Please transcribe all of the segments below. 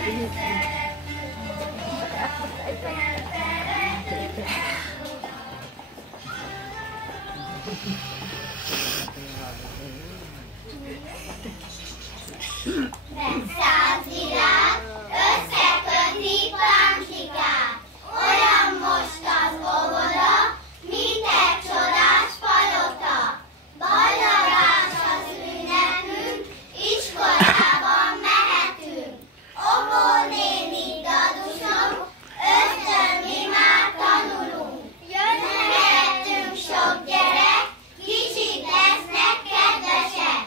Száz világ összeköti Páncsikát, olyan most az óvoda, mint egy csodás palota. Bajlagás az ünnepünk, iskolában mehetünk. Óvónéni, dadusok, ösztön mi már tanulunk. Jöhetünk sok gyerek, kicsit lesznek kedvesek.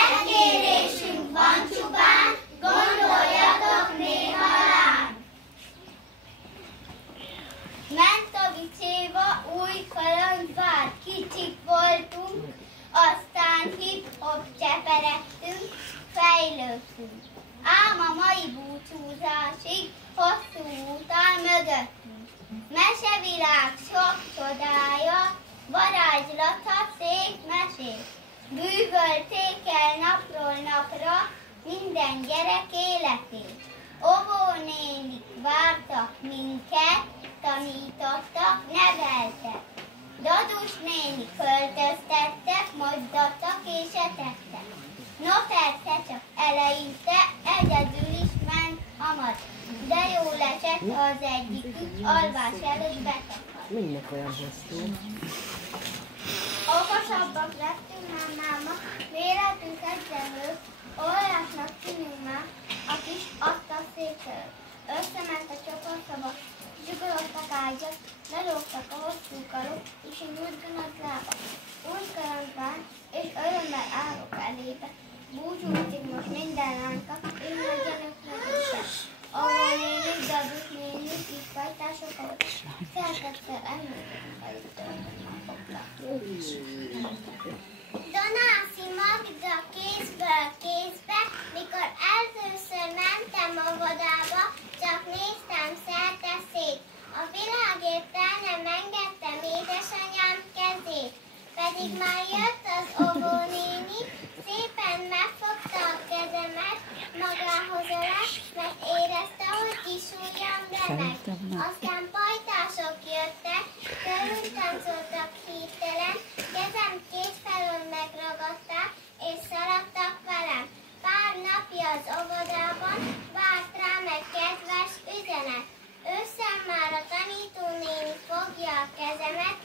Egy kérésünk van csupán, gondoljatok néha ránk. Ment a vicéba, új kaland vár, kicsik voltunk, aztán hip-hop cseperedtünk, fejlődtünk. Ám a mai búcsúzásig hosszú út áll mögöttünk. Mesevilág sok csodája, varázslata szép mesék. Bűvölték el napról napra minden gyerek életét. Óvónénik vártak minket, tanítottak, neveltek. Dadus néni költöztettek, mosdattak és etettek. No persze csak eleinte egyedül is ment hamar, de jól esett az egyikük, alvás előtt betakadt. Mindnek olyan hosszú. Okosabbak lettünk máma, véletünk egyre nőtt, olyasnak tűnünk már a kis asztal székről. Összement a csoportszaba, zsugorodtak ágyak, lelógtak a hosszú karok és a nyújtganat lábak. Úgy kalandvár, és örömmel állok elébe, búcsúzik most minden lányka, én legyenek legyen. Ahol nénik, dadus nénik, kis fajtások, ahogy szeretettel emlékeznek a jutónak. Donászi Magda kézből kézbe, mikor először mentem óvodába, csak néztem szerte szét. A világért el nem engedtem édesanyám kezét. Pedig már jött az óvónéni, szépen megfogta a kezemet, magához ölelt, mert érezte, hogy kis ujjam remeg. Aztán pajtások jöttek, körültáncoltak hirtelen, kezem kétfelől megragadták, és szaladtak velem. Pár napja az óvodában várt rám egy kedves üzenet. Ősszel már a tanítónéni fogja a kezemet,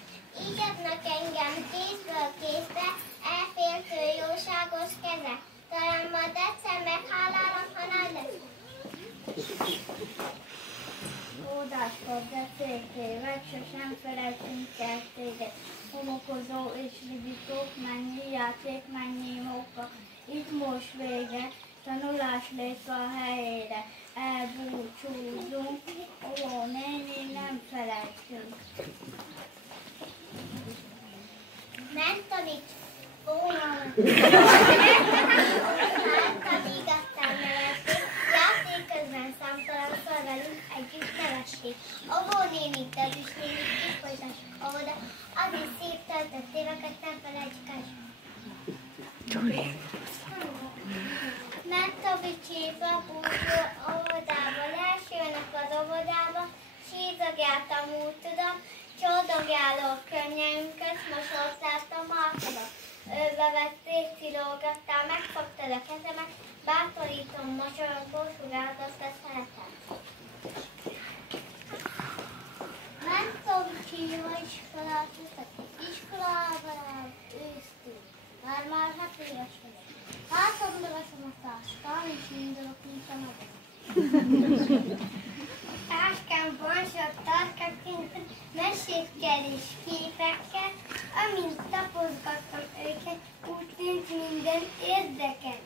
így adnak engem kézből kézbe, elféltő jóságos keze. Talán majd egyszer meghálálom, ha nagy lesz. Ódáskor, de székely, vagy sosem felejtünk el téged. Homokozó és libítók, mennyi játék, mennyi móka. Itt most vége, tanulás lép a helyére. Elbúcsúzunk, ó, néni, nem felejtünk. Ment a vicc, hát amíg aztán nevették, játék közben számtalanszor velünk együtt nevesték. Óvónénik, dadusnénik, kisfolytás, óvoda, az is szép töltött éveket nem felejtsük el. Ment a vicsébe, a búcsú óvodába, elsőnek az óvodába, sízogáltam, úgy tudom, csodogáló könnyeinket, mosoltál a markodat. Őbe vették, szilógattál, megfogtad a kezemet, bátorítom, mosolygó, sugározott, de szeretem. Ment a vicsébe, iskolát jutott, iskolában ősztünk. Már 6 éves vagyok. Hátamra veszem a táskám, és indulok, mint a magam. Táskámban sok tarkaként, mesékkel és képekkel, amint tapozgattam őket, úgy tűnt minden érdekes.